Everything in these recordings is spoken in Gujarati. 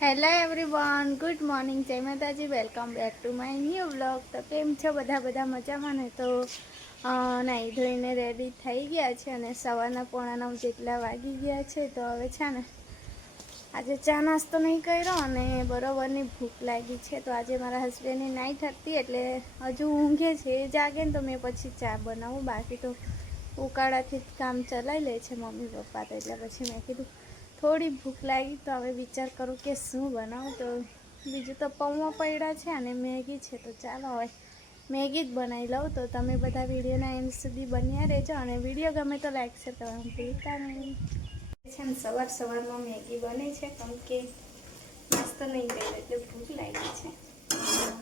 હેલો એવરીવન ગુડ મોર્નિંગ જય માતાજી welcome back to my new blog તો કેમ છો? બધા બધા મજામાં ને? તો નાહી ધોઈને રેડી થઈ ગયા છે અને સવારના પોણા નવ જેટલા વાગી ગયા છે. તો હવે છે ને, આજે ચા નાસ્તો નહીં કર્યો અને બરોબરની ભૂખ લાગી છે. તો આજે મારા હસબન્ડની નાઈટ હતી એટલે હજુ ઊંઘે છે. એ જાગે ને તો મેં પછી ચા બનાવું. બાકી તો ઉકાળાથી જ કામ ચલાવી લે છે મમ્મી પપ્પા તો. એટલે પછી મેં કીધું થોડી ભૂખ લાગી તો હવે વિચાર કરું કે શું બનાવું તો બીજું તો પૌવા પડ્યા છે અને મેગી છે તો ચાલો હવે મેગી જ બનાવી લઉં તો તમે બધા વિડીયોના એન્ડ સુધી બન્યા રહેજો અને વીડિયો ગમે તો લાઈક છે તો ભૂલતા નહીં. છે ને સવાર સવારમાં મેગી બને છે કેમ કે મસ્ત નહીં ગઈ એટલે ભૂખ લાગી છે.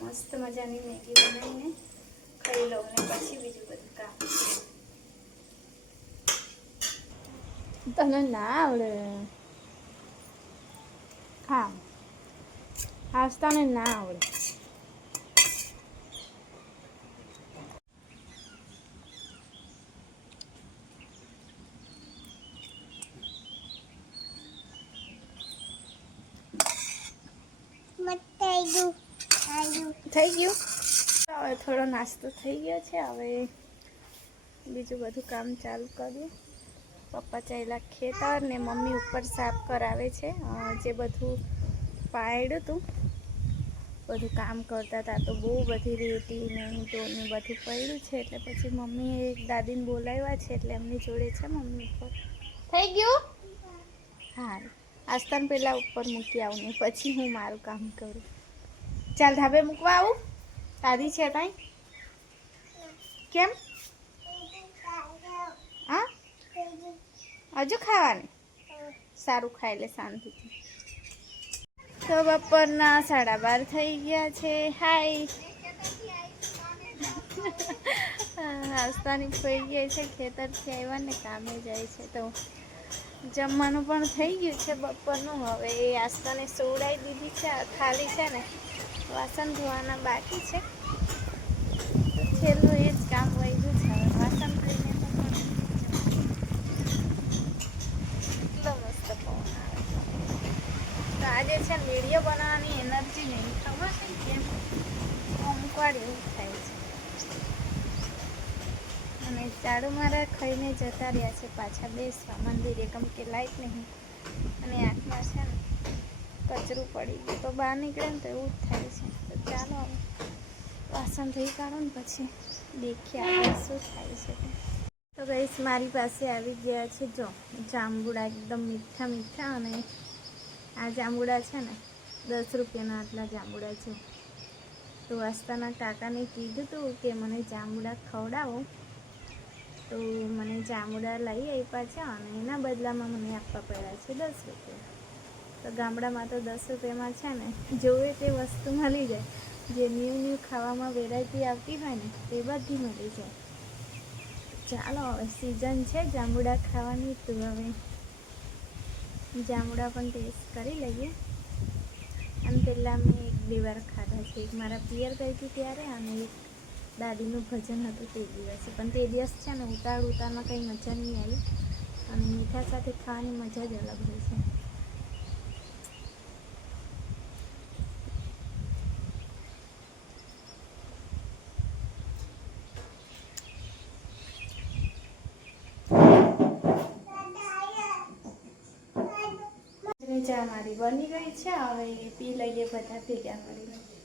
મસ્ત મજાની મેગી બનાવીને ખાઈ લઉં ને પછી બીજું બધું કામ. તને ના આવડે. ખા હાસતાને ના આવડે થઈ ગયું? હવે થોડો નાસ્તો થઈ ગયો છે. હવે બીજું બધું કામ ચાલુ કર્યું. પપ્પા ચાલ્યા ખેતર ને મમ્મી ઉપર સાફ કરાવે છે જે બધું પાડ્યું હતું બધું કામ કરતા હતા તો બહુ બધી રેતી ને ને બધું પડ્યું છે એટલે પછી મમ્મી એક દાદીને બોલાવ્યા છે એટલે એમની જોડે છે મમ્મી ઉપર. થઈ ગયું? હા આસ્તાન પહેલાં ઉપર મૂકી આવું ને પછી હું મારું કામ કરું. ચાલ ધાબે મૂકવા આવું? દાદી છે તાઈ? કેમ હા હજુ ખાવાની. સારું ખાઈ લે, શાંતિથી. તો બપોરના સાડા બાર થઈ ગયા છે. હાય. નાસ્તાની ખોઈ ગઈ છે, ખેતરથી આવ્યા ને કામે જાય છે. તો જમવાનું પણ થઈ ગયું છે બપોરનું. હવે એ આસ્તાને સોવડાવી દીધી છે, ખાલી છે ને વાસણ ધોવાના બાકી છે. છેલ્લું એ જ કામ વધ્યું છે હવે વાસણ ધોઈને તો પણ કેટલો મસ્ત પવન આવે છે આજે છે, વીડિયો બનાવવાની એનર્જી નહીં. ખબર છે કેમ? અમુક વાર એવું થાય છે. અને ચાડુ મારા ખાઈને જતા રહ્યા છે પાછા બેસવા. મંદિરે કેમ કે લાઈટ નહીં. અને આંખમાં છે ને, કચરું પડી ગયું. તો બહાર નીકળે ને તો એવું જ થાય છે. તો ચાલો વાસણ ધોઈ કાઢો ને પછી દેખીએ આપણે શું થાય છે તો. ગઈશ મારી પાસે આવી ગયા છે. જો, જાંબુડા એકદમ મીઠા મીઠા અને આ જાંબુડા છે ને, દસ રૂપિયાના આટલા જાંબુડા છે. તો વાસ્તાના કાકાને કીધું હતું કે મને જાંબુડા ખવડાવો. તો મને જાંબુડા લઈ આપ્યા છે અને એના બદલામાં મને આપવા પડ્યા છે દસ રૂપિયા. તો ગામડામાં તો દસ રૂપિયામાં છે ને, જોવે તે વસ્તુ મળી જાય. જે ન્યૂ ન્યૂ ખાવામાં વેરાયટી આવતી હોય ને, તે બધી મળી જાય. ચાલો હવે સિઝન છે જાંબુડા ખાવાની, તો હવે જાંબુડા પણ ટેસ્ટ કરી લઈએ. અને પહેલાં મેં એક બે વાર ખાધા છે. એક મારા પિયર ગઈ ત્યારે અને એક દાદીનું ભજન હતું તે દિવસે. પણ તે દિવસ છે ને ઉતાળ ઉતાળમાં કંઈ મજા નહીં આવી. અને મીઠા સાથે ખાવાની મજા જ અલગ હોય છે અને ચા મારી બની ગઈ છે. હવે પી લઈએ બધા ભેગા મળીને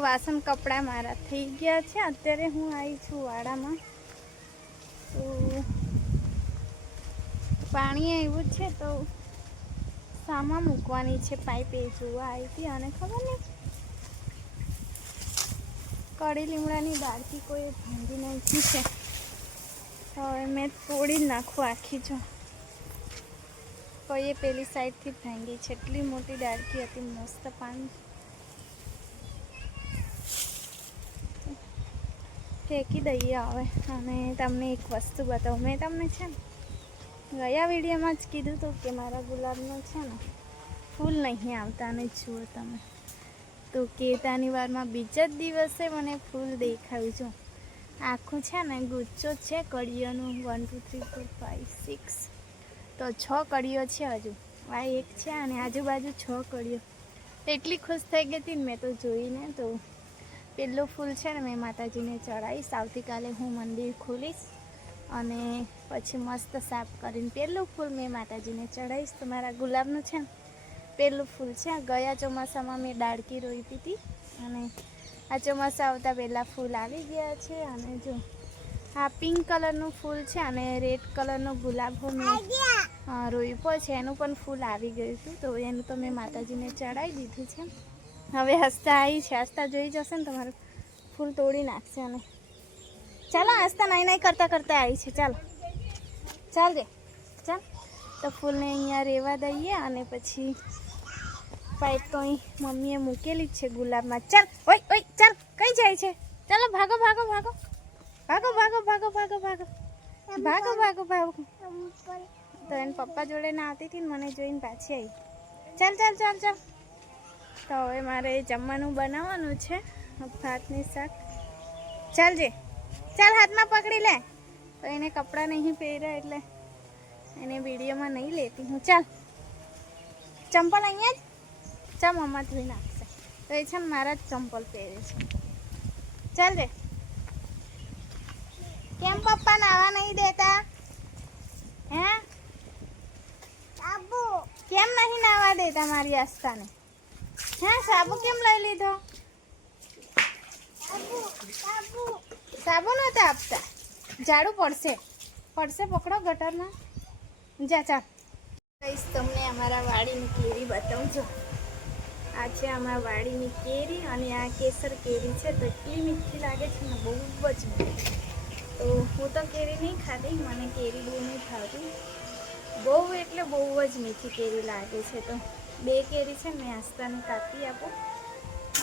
વાસણ કપડાં મારા થઈ ગયા છે. અત્યારે હું આવી છું વાડામાં. તો પાણી આવ્યું છે તો સામા મૂકવાની છે પાઇપ એ જોવા આવી હતી. અને ખબર નહીં કડી લીમડાની ડાળકી કોઈ ભાંગી નાખી છે. હવે મેં તોડી નાખું આખી જો. કોઈએ પેલી સાઈડથી ભાંગી છે. એટલી મોટી ડાળકી હતી મસ્ત પાણી. ફેંકી દઈએ હવે. અને તમને એક વસ્તુ બતાવું. મેં તમને છે ને ગયા વિડીયોમાં જ કીધું હતું કે મારા ગુલાબનો છે ને ફૂલ નહીં આવતા નહીં જુઓ તમે. તો કેતાની વારમાં બીજા જ દિવસે મને ફૂલ દેખાયું. છું આખું છે ને ગુચ્છો છે કડીઓનું one two three four five six તો છ કડીઓ છે હજુ. આ એક છે અને આજુબાજુ છ કડીઓ એટલી ખુશ થઈ ગઈ હતી ને મેં તો જોઈને તો પેલું ફૂલ છે ને મેં માતાજીને ચડાવીશ. આવતીકાલે હું મંદિર ખોલીશ અને પછી મસ્ત સાફ કરીને પેલું ફૂલ મેં માતાજીને ચડાવીશ. તો મારા ગુલાબનું છે ને, પેલું ફૂલ છે. ગયા ચોમાસામાં મેં ડાળકી રોઈ હતી અને આ ચોમાસા આવતા પહેલાં ફૂલ આવી ગયા છે અને જો, આ પિંક કલરનું ફૂલ છે અને રેડ કલરનો ગુલાબ મેં રોપ્યો છે. એનું પણ ફૂલ આવી ગયું હતું. તો એનું તો મેં માતાજીને ચડાવી દીધું છે. હવે હસતા આવી છે. હસતા જોઈ જશે ને તમારું. ફૂલ તોડી નાખશે અને. ચાલો, હસતા નાઈ નાઈ કરતાં કરતાં આવી છે. ચાલો. ચાલ રે ચાલ. તો ફૂલને અહીંયા રહેવા દઈએ અને પછી પાઇપ તો અહીં મમ્મીએ મૂકેલી જ છે ગુલાબમાં. ચાલ. ઓય ઓય, ચાલ. કઈ જાય છે? ચાલો, ભાગો ભાગો ભાગો. ભાગો ભાગો ભાગો ભાગો ભાગો. ભાગો ભાગો ભાગો. તો એને પપ્પા જોડે ના આવતી હતી ને મને જોઈને પાછી આવી. ચાલ ચાલ ચાલ ચાલ. તો હવે મારે જમવાનું બનાવવાનું છે. ભાતની શાક. ચાલજે ચાલ હાથમાં પકડી લે. તો એને કપડાં નહીં પહેર્યા એટલે એને વિડીયોમાં નહીં લેતી હું. ચાલ. ચંપલ અહીંયા જ? ચા મમ્મા ધોઈ નાખશે. તો એ છે મારા જ ચંપલ પહેરે છે. ચાલ દે કેમ પપ્પા નાવા નહીં દેતા? હે? કેમ નહીં નાવા દેતા મારી આસ્થાને? હે સાબુ કેમ લઈ લીધો? સાબુ નહોતા આપતા. ઝાડુ પડશે. પડશે પકડો ગટરમાં. જા ચા કહીશ તમને અમારા વાડીની કેરી બતાવું છું આ છે અમારા વાડીની કેરી અને આ કેસર કેરી છે. તો એટલી મીઠી લાગે છે ને બહુ જ મીઠી. તો હું તો કેરી નહીં ખાધી મને કેરી બહુ નહીં ખાતી બહુ એટલે બહુ જ મીઠી કેરી લાગે છે તો. બે કેરી છે, મેં આસ્તાને કાપી આપું.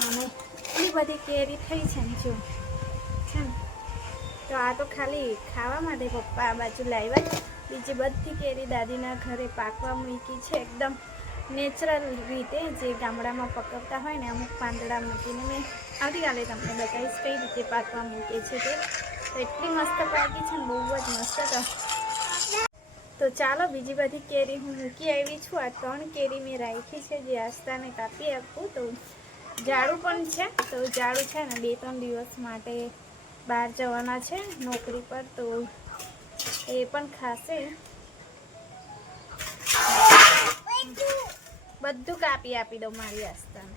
અને એટલી બધી કેરી થઈ છે ને જો. છે ને? તો આ તો ખાલી ખાવા માટે પપ્પા આ બાજુ લાવ્યા બીજી બધી કેરી દાદીના ઘરે પાકવા મૂકી છે, એકદમ નેચરલ રીતે જે ગામડામાં પકવતા હોય ને અમુક પાંદડા મૂકીને મેં આવતીકાલે તમને બતાવીશ કઈ રીતે પાકવા મૂકે છે તે એટલી મસ્ત પાકી છે ને, બહુ જ મસ્ત તો તો ચાલો બીજી બધી કેરી હું મૂકી આવી છું. આ ત્રણ કેરી મેં રાખી છે, જે આસ્તાને કાપી આપું. તો જાડું પણ છે, તો જાડું છે ને બે ત્રણ દિવસ માટે બહાર જવાના છે નોકરી પર. તો એ પણ ખાશે. બધું કાપી આપી દઉં મારી આસ્તાને.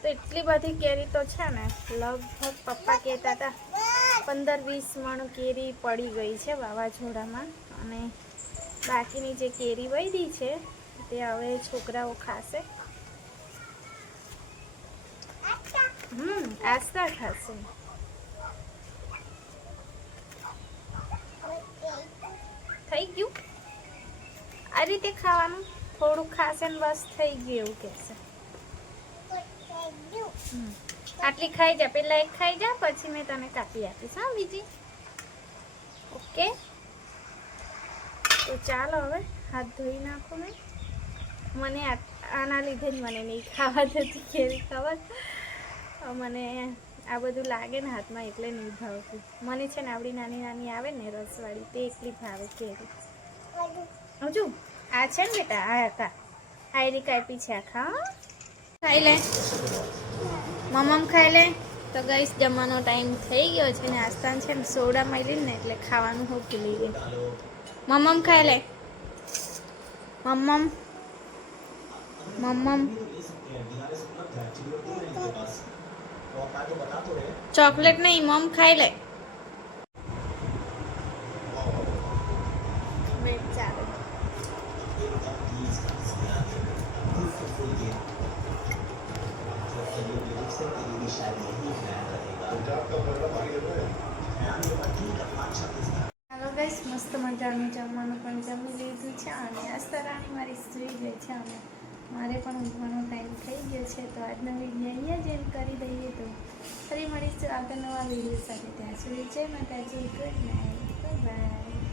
તો એટલી બધી કેરી તો છે ને લગભગ પપ્પા કહેતા હતા પંદર વીસ મણ કેરી પડી ગઈ છે વાવાઝોડામાં. અને બાકીની જે કેરી વૈદી છે તે હવે છોકરાઓ ખાશે. હમ આસ્તા ખાશે. થઈ ગયું? આ રીતે ખાવાનું? થોડું ખાશે ને બસ થઈ ગયું એવું કહેશે. હમ. આટલી ખાઈ જા, પેલા એક ખાઈ જા, પછી મેં તને કાપી આપીશ, હા, બીજી? ઓકે. તો ચાલો હવે, હાથ ધોઈ નાખો મેં. મને આના લીધે જ મને નહીં ખાવા જતી ખબર? અ, મને આ બધું લાગે ને હાથમાં એટલે નહીં ભાવતું. મને છે ને આવડી નાની નાની આવે ને રસવાળી, તે એકલી ભાવે કેરી. હજુ? આ છે ને બેટા, આ હતા. આયરી કાપી છે આખા? ખાઈ લે. મમ્મ ખાઈ લે. તો ગઈશ જમવાનો ટાઈમ થઈ ગયો છે ને, આસ્તાન છે ને, સોડા મળી ને, એટલે ખાવાનું હું ભૂલી ગઈ. મમ્મ ખાઈ લે. મમ્મ. મમ્મ. ચોકલેટ નહીં, મમ ખાઈ લે મિનિટ ચાલે હાલો ગાઈસ મસ્ત મજાનું જમવાનું પણ જમી લીધું છે અને અસ્તરાણી મારી સુઈ ગઈ છે અને મારે પણ ઊંઘવાનો ટાઈમ થઈ ગયો છે, તો આજનો વીડિયો અહીંયા જ એન્ડ કરી દઈએ તો ફરી મળીશું આગળ નવા વીડિયો સાથે. ત્યાં સુધી જય માતાજી ગુડ નાઇટ